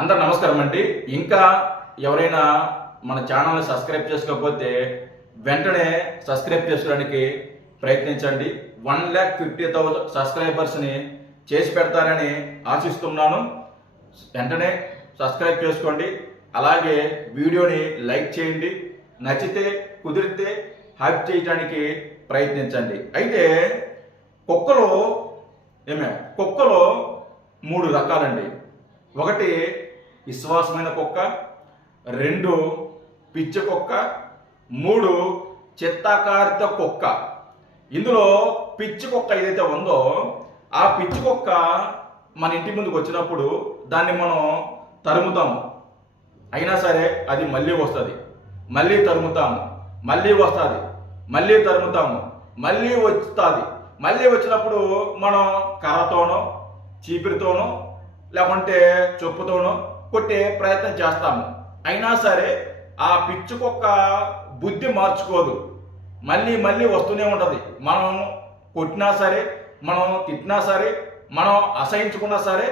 అందరు నమస్కారం అండి. ఇంకా ఎవరైనా మన ఛానల్ని సబ్స్క్రైబ్ చేసుకోకపోతే వెంటనే సబ్స్క్రైబ్ చేసుకోవడానికి ప్రయత్నించండి. 1,50,000 సబ్స్క్రైబర్స్ని చేసి పెడతారని ఆశిస్తున్నాను. వెంటనే సబ్స్క్రైబ్ చేసుకోండి. అలాగే వీడియోని లైక్ చేయండి. నచ్చితే కుదిరితే హైప్ చేయడానికి ప్రయత్నించండి. అయితే కుక్కలో కుక్కలో 3 రకాలండి. ఒకటి విశ్వాసమైన కుక్క, 2 పిచ్చి కుక్క, 3 చిత్తాకారిత కుక్క. ఇందులో పిచ్చి కుక్క ఏదైతే ఉందో ఆ పిచ్చి కుక్క మన ఇంటి ముందుకు వచ్చినప్పుడు దాన్ని మనం తరుముతాము. అయినా సరే అది మళ్ళీ వస్తుంది, మళ్ళీ తరుముతాము, మళ్ళీ వస్తుంది, మళ్ళీ తరుముతాము, మళ్ళీ వస్తుంది. మళ్ళీ వచ్చినప్పుడు మనం కర్రతోనో చీపిరితోనో లేకుంటే చెప్పుతోనో కొట్టే ప్రయత్నం చేస్తాము. అయినా సరే ఆ పిచ్చి కుక్క బుద్ధి మార్చుకోదు, మళ్ళీ మళ్ళీ వస్తూనే ఉంటుంది. మనం కొట్టినా సరే, మనం తిట్టినా సరే, మనం అసహించుకున్నా సరే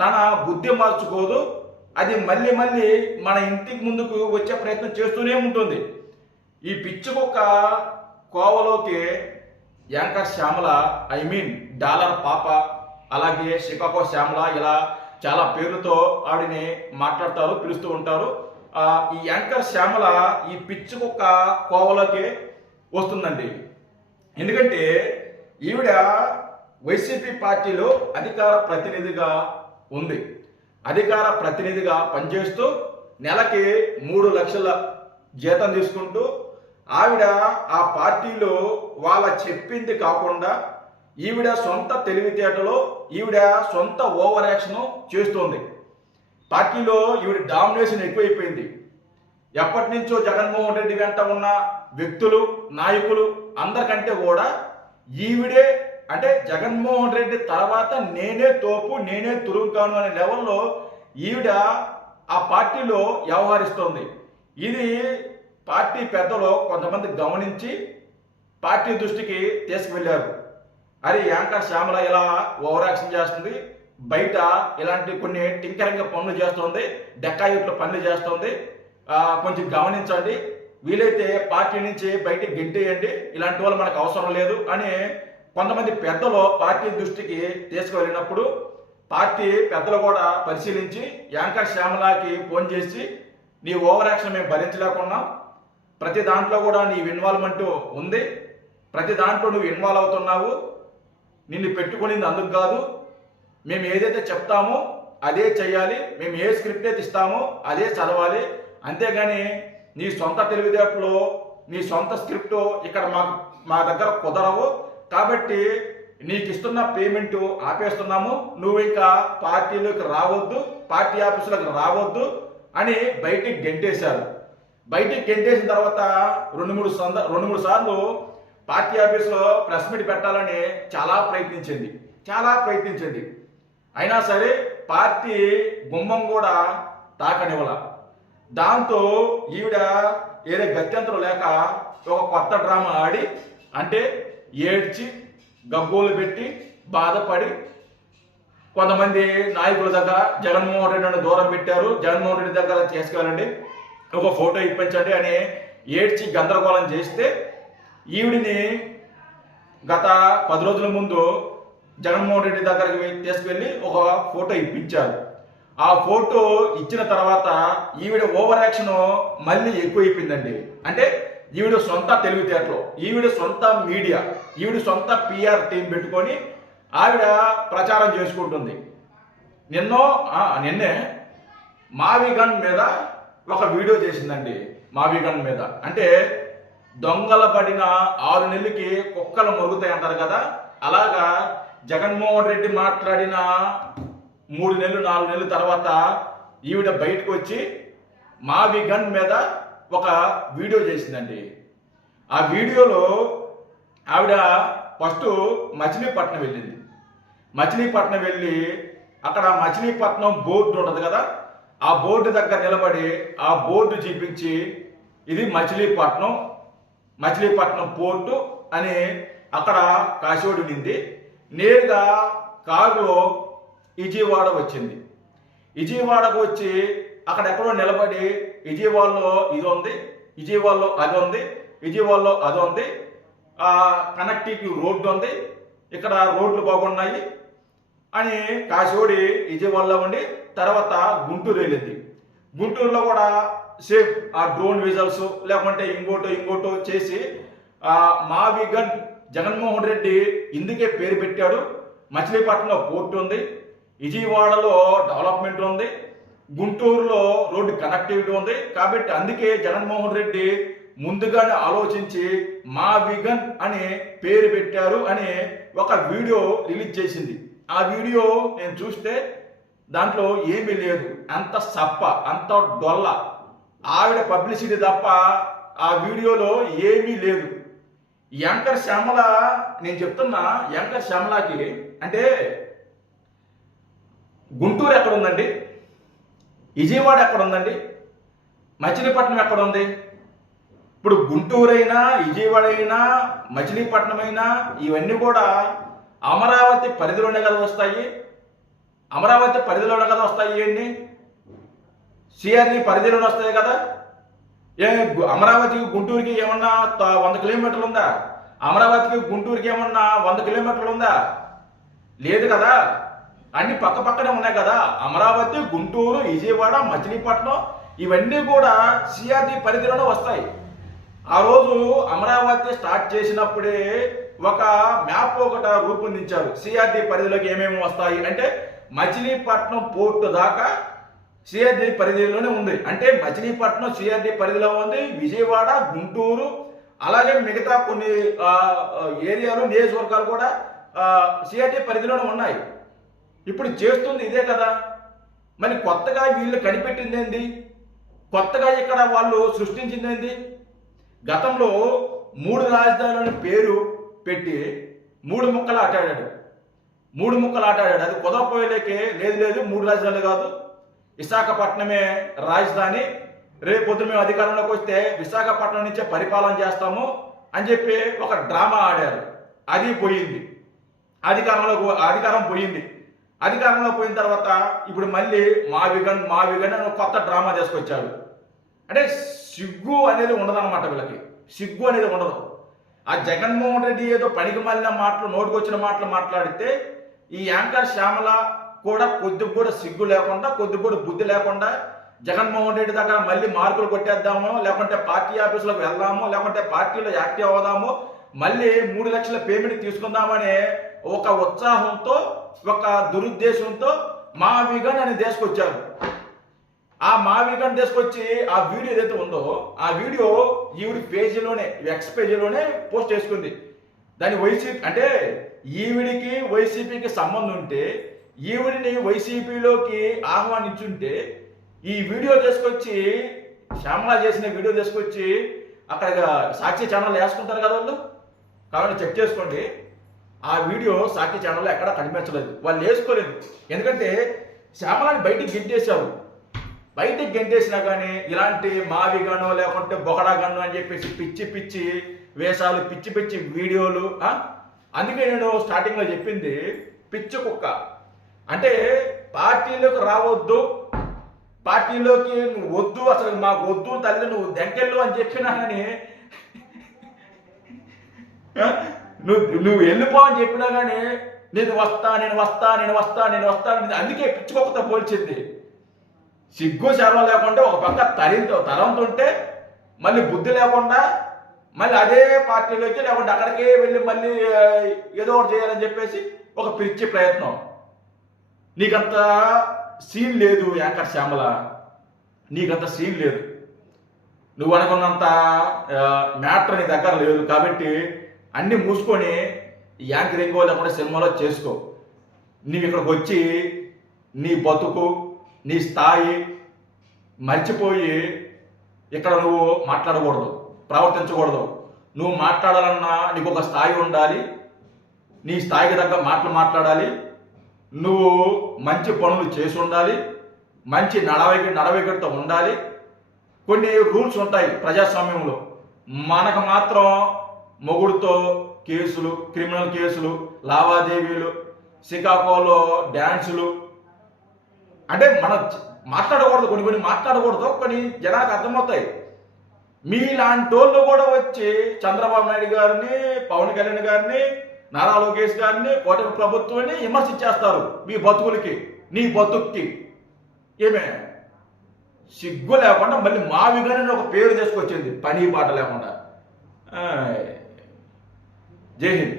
తన బుద్ధి మార్చుకోదు. అది మళ్ళీ మళ్ళీ మన ఇంటికి ముందుకు వచ్చే ప్రయత్నం చేస్తూనే ఉంటుంది. ఈ పిచ్చి కుక్క కోవలోకి యాంకర్ శ్యామల, డాలర్ పాప, అలాగే షికాగో శ్యామల, ఇలా చాలా పేర్లతో ఆవిడని మాట్లాడతారు, పిలుస్తూ ఉంటారు. ఈ యాంకర్ శ్యామల ఈ పిచ్చి కుక్క కోవలోకి వస్తుందండి. ఎందుకంటే ఈవిడ వైసీపీ పార్టీలో అధికార ప్రతినిధిగా ఉంది. అధికార ప్రతినిధిగా పనిచేస్తూ నెలకి 3 లక్షల జీతం తీసుకుంటూ ఆవిడ ఆ పార్టీలో వాళ్ళ చెప్పింది కాకుండా ఈవిడ సొంత తెలివితేటలో ఈవిడ సొంత ఓవర్ యాక్షన్ చేస్తుంది. పార్టీలో ఈవిడ డామినేషన్ ఎక్కువైపోయింది. ఎప్పటి నుంచో జగన్మోహన్ రెడ్డి వెంట ఉన్న వ్యక్తులు, నాయకులు అందరికంటే కూడా ఈవిడే, అంటే జగన్మోహన్ రెడ్డి తర్వాత నేనే తోపు, నేనే తురుంకాను అనే లెవెల్లో ఈవిడ ఆ పార్టీలో వ్యవహరిస్తోంది. ఇది పార్టీ పెద్దలు కొంతమంది గమనించి పార్టీ దృష్టికి తీసుకువెళ్ళారు. అరే యాంకర్ శ్యామల ఇలా ఓవర్ యాక్షన్ చేస్తుంది, బయట ఇలాంటి కొన్ని టింకరింగ్ పనులు చేస్తుంది, డెక్కాయిట్ల పనులు చేస్తుంది, కొంచెం గమనించండి, వీలైతే పార్టీ నుంచి బయటికి గెంటేయండి, ఇలాంటి వాళ్ళు మనకు అవసరం లేదు అని కొంతమంది పెద్దలు పార్టీ దృష్టికి తీసుకువెళ్ళినప్పుడు పార్టీ పెద్దలు కూడా పరిశీలించి యాంకర్ శ్యామలకి ఫోన్ చేసి నీ ఓవర్ యాక్షన్ మేము భరించలేకున్నాం, ప్రతి దాంట్లో కూడా నీ ఇన్వాల్వ్మెంట్ ఉంది, ప్రతి దాంట్లో నువ్వు ఇన్వాల్వ్ అవుతున్నావు, నిన్ను పెట్టుకునింది అందుకు కాదు, మేము ఏదైతే చెప్తామో అదే చెయ్యాలి, మేము ఏ స్క్రిప్ట్ అయితే ఇస్తామో అదే చదవాలి, అంతేగాని నీ సొంత తెలివితేటలో నీ సొంత స్క్రిప్ట్ ఇక్కడ మా దగ్గర కుదరవు, కాబట్టి నీకు ఇస్తున్న పేమెంట్ ఆపేస్తున్నాము, నువ్వు ఇంకా పార్టీలోకి రావద్దు, పార్టీ ఆఫీసులకు రావద్దు అని బయటికి గెంటేశారు. బయటికి గెంటేసిన తర్వాత 2-3 సార్లు పార్టీ ఆఫీసులో ప్రెస్ మీట్ పెట్టాలని చాలా ప్రయత్నించింది. అయినా సరే పార్టీ గుమ్మం కూడా తాకనివ్వాల. దాంతో ఈవిడ ఏదో గత్యంతరం లేక ఒక కొత్త డ్రామా ఆడి, అంటే ఏడ్చి గగ్గోలు పెట్టి బాధపడి కొంతమంది నాయకుల దగ్గర జగన్మోహన్ రెడ్డిని దూరం పెట్టారు, జగన్మోహన్ రెడ్డి దగ్గర తీసుకెళ్ళండి, ఒక ఫోటో ఇప్పించండి అని ఏడ్చి గందరగోళం చేస్తే ఈవిడిని గత 10 రోజుల ముందు జగన్మోహన్ రెడ్డి దగ్గరికి తీసుకెళ్ళి ఒక ఫోటో ఇప్పించారు. ఆ ఫోటో ఇచ్చిన తర్వాత ఈవిడ ఓవర్ యాక్షన్ మళ్ళీ ఎక్కువైపోయిందండి. అంటే ఈవిడ సొంత తెలివితేటలో, ఈవిడ సొంత మీడియా, ఈవిడ సొంత PR టీం పెట్టుకొని ఆవిడ ప్రచారం చేసుకుంటుంది. నిన్నే మావిగన్ మీద ఒక వీడియో చేసిందండి. మావిగన్ మీద అంటే దొంగల పడిన 6 నెలలకి కుక్కలు మొరుగుతాయి అంటారు కదా, అలాగా జగన్మోహన్ రెడ్డి మాట్లాడిన 3 నెలలు 4 నెలల తర్వాత ఈవిడ బయటకు వచ్చి మావిగన్ మీద ఒక వీడియో చేసిందండి. ఆ వీడియోలో ఆవిడ ఫస్ట్ మచిలీపట్నం వెళ్ళింది. మచిలీపట్నం వెళ్ళి అక్కడ మచిలీపట్నం బోర్డు ఉంటుంది కదా, ఆ బోర్డు దగ్గర నిలబడి ఆ బోర్డు చూపించి ఇది మచిలీపట్నం పోర్టు అని అక్కడ కాశీవాడు నింది నేరుగా కారులో విజయవాడ వచ్చింది. విజయవాడకు వచ్చి అక్కడెక్కడో నిలబడి విజయవాడలో ఇది ఉంది, విజయవాడలో అది ఉంది, విజయవాడలో అది ఉంది, కనెక్టివిటీ రోడ్డు ఉంది, ఇక్కడ రోడ్లు బాగున్నాయి అని కాశోడి విజయవాడలో ఉండి తర్వాత గుంటూరు వెళ్ళింది. గుంటూరులో కూడా సేమ్ ఆ డ్రోన్ విజువల్స్ లేకుంటే ఇంకోటో చేసి మావిగన్ జగన్మోహన్ రెడ్డి ఇందుకే పేరు పెట్టాడు. మచిలీపట్నంలో పోర్టు ఉంది, విజయవాడలో డెవలప్మెంట్ ఉంది, గుంటూరులో రోడ్డు కనెక్టివిటీ ఉంది. కాబట్టి అందుకే జగన్మోహన్ రెడ్డి ముందుగానే ఆలోచించి మావిగన్ అని పేరు పెట్టారు అని ఒక వీడియో రిలీజ్ చేసింది. ఆ వీడియో నేను చూస్తే దాంట్లో ఏమీ లేదు, అంత సప్ప, అంత డొల్ల, ఆవిడ పబ్లిసిటీ తప్ప ఆ వీడియోలో ఏమీ లేదు. యాంకర్ శ్యామల, నేను చెప్తున్నా యాంకర్ శ్యామలకి అంటే గుంటూరు ఎక్కడ ఉందండి, విజయవాడ ఎక్కడ ఉందండి, మచిలీపట్నం ఎక్కడ ఉంది? ఇప్పుడు గుంటూరు అయినా విజయవాడ అయినా మచిలీపట్నం అయినా ఇవన్నీ కూడా అమరావతి పరిధిలోనే కదా వస్తాయి. అమరావతి పరిధిలోనే కదా వస్తాయి. ఇవన్నీ సిఆర్ఈ పరిధిలోనే వస్తాయి కదా. అమరావతికి గుంటూరుకి ఏమన్నా 100 కిలోమీటర్లు ఉందా? అమరావతికి గుంటూరుకి ఏమన్నా 100 కిలోమీటర్లు ఉందా? లేదు కదా. అన్ని పక్క పక్కనే ఉన్నాయి కదా. అమరావతి, గుంటూరు, విజయవాడ, మచిలీపట్నం ఇవన్నీ కూడా సిఆర్ఈ పరిధిలోనే వస్తాయి. ఆ రోజు అమరావతి స్టార్ట్ చేసినప్పుడే ఒక మ్యాప్ ఒకటి రూపొందించారు. సిఆర్డీ పరిధిలోకి ఏమేమి వస్తాయి అంటే మచిలీపట్నం పోర్టు దాకా సిఆర్డీ పరిధిలోనే ఉంది. అంటే మచిలీపట్నం సిఆర్డీ పరిధిలో ఉంది, విజయవాడ, గుంటూరు, అలాగే మిగతా కొన్ని ఏరియాలు, నియోజకవర్గాలు కూడా సిఆర్డీ పరిధిలోనే ఉన్నాయి. ఇప్పుడు చేస్తుంది ఇదే కదా. మరి కొత్తగా వీళ్ళు కనిపెట్టింది ఏంది? కొత్తగా ఇక్కడ వాళ్ళు సృష్టించింది ఏంది? గతంలో 3 రాజధానులను పేరు పెట్టి 3 ముక్కలు ఆటాడాడు. అది కుదరపోయేలేకే లేదు 3 రాజధానులు కాదు, విశాఖపట్నమే రాజధాని, రేపొద్దు మేము అధికారంలోకి వస్తే విశాఖపట్నం నుంచే పరిపాలన చేస్తాము అని చెప్పి ఒక డ్రామా ఆడారు. అది పోయింది. అధికారం పోయింది. అధికారంలో పోయిన తర్వాత ఇప్పుడు మళ్ళీ మావిగన్ అని కొత్త డ్రామా తీసుకొచ్చారు. అంటే సిగ్గు అనేది ఉండదన్నమాట. వీళ్ళకి సిగ్గు అనేది ఉండదు. ఆ జగన్మోహన్ రెడ్డి ఏదో పనికి మాలిన మాటలు, నోటికొచ్చిన మాటలు మాట్లాడితే ఈ యాంకర్ శ్యామల కూడా కొద్దిగా కూడా సిగ్గు లేకుండా, కొద్దిగా కూడా బుద్ధి లేకుండా జగన్మోహన్ రెడ్డి దగ్గర మళ్ళీ మార్కులు కొట్టేద్దాము, లేకుంటే పార్టీ ఆఫీసులకు వెళ్దాము, లేకుంటే పార్టీలో యాక్టివ్ అవుదాము, మళ్ళీ 3 లక్షల పేమెంట్ తీసుకుందామనే ఒక ఉత్సాహంతో, ఒక దురుద్దేశంతో మావిగన్ అని తీసుకొచ్చారు. ఆ మావిగన్ తీసుకొచ్చి ఆ వీడియో ఏదైతే ఉందో ఆ వీడియో ఈవిడి పేజీలోనే, ఎక్స్ పేజీలోనే పోస్ట్ చేసుకుంది. దాని వైసీపీ అంటే ఈవిడికి వైసీపీకి సంబంధం ఉంటే, ఈవిడిని వైసీపీలోకి ఆహ్వానించుంటే ఈ వీడియో తీసుకొచ్చి, శ్యామల చేసిన వీడియో తీసుకొచ్చి అక్కడ సాక్షి ఛానల్ వేసుకుంటారు కదా వాళ్ళు. కాబట్టి చెక్ చేసుకోండి. ఆ వీడియో సాక్షి ఛానల్లో ఎక్కడా కనిపించలేదు, వాళ్ళు వేసుకోలేదు. ఎందుకంటే శ్యామలని బయటికి గెంటేసినా కానీ ఇలాంటి మావిగానో లేకుంటే బొకడాగానో అని చెప్పేసి పిచ్చి వేషాలు, పిచ్చి వీడియోలు. అందుకే నేను స్టార్టింగ్లో చెప్పింది పిచ్చి కుక్క అంటే పార్టీలోకి రావద్దు, పార్టీలోకి నువ్వు వద్దు, అసలు మాకు వద్దు తల్లి, నువ్వు దెంకెళ్ళు అని చెప్పినా కానీ నువ్వు వెళ్ళిపో అని చెప్పినా కానీ నేను వస్తా. అందుకే పిచ్చి కుక్కతో పోల్చింది. సిగ్గు శర్మ లేకుండా ఒక పక్క తరంతో ఉంటే మళ్ళీ బుద్ధి లేకుండా మళ్ళీ అదే పార్టీలోకి లేకుంటే అక్కడికే వెళ్ళి మళ్ళీ ఏదో ఒకటి చేయాలని చెప్పేసి ఒక పిచ్చి ప్రయత్నం. నీకంత సీన్ లేదు యాంకర్ శ్యామల, నీకంత సీన్ లేదు. నువ్వు అనుకున్నంత మ్యాటర్ నీ దగ్గర లేదు. కాబట్టి అన్నీ మూసుకొని యాంకరింగో లేకుండా సినిమాలో చేసుకో. నీవు ఇక్కడికి వచ్చి నీ బతుకు, నీ స్థాయి మర్చిపోయి ఇక్కడ నువ్వు మాట్లాడకూడదు, ప్రవర్తించకూడదు. నువ్వు మాట్లాడాలన్నా నీకు ఒక స్థాయి ఉండాలి, నీ స్థాయికి తగ్గ మాటలు మాట్లాడాలి, నువ్వు మంచి పనులు చేసి ఉండాలి, మంచి నడవడికతో ఉండాలి. కొన్ని రూల్స్ ఉంటాయి ప్రజాస్వామ్యంలో. మనకు మాత్రం మొగుడుతో కేసులు, క్రిమినల్ కేసులు, లావాదేవీలు, శ్రీకాకుళంలో డ్యాన్సులు, అంటే మనం మాట్లాడకూడదు, కొన్ని మాట్లాడకూడదు, కొన్ని జనాలకు అర్థమవుతాయి. మీలాంటి వాళ్ళు కూడా వచ్చి చంద్రబాబు నాయుడు గారిని, పవన్ కళ్యాణ్ గారిని, నారా లోకేష్ గారిని, కూటమి ప్రభుత్వాన్ని విమర్శించేస్తారు. మీ బతుకులకి, నీ బతుక్కి ఏమే సిగ్గు లేకుండా మళ్ళీ మావిగానే ఒక పేరు తీసుకొచ్చింది, పని బాట లేకుండా. జై హింద్.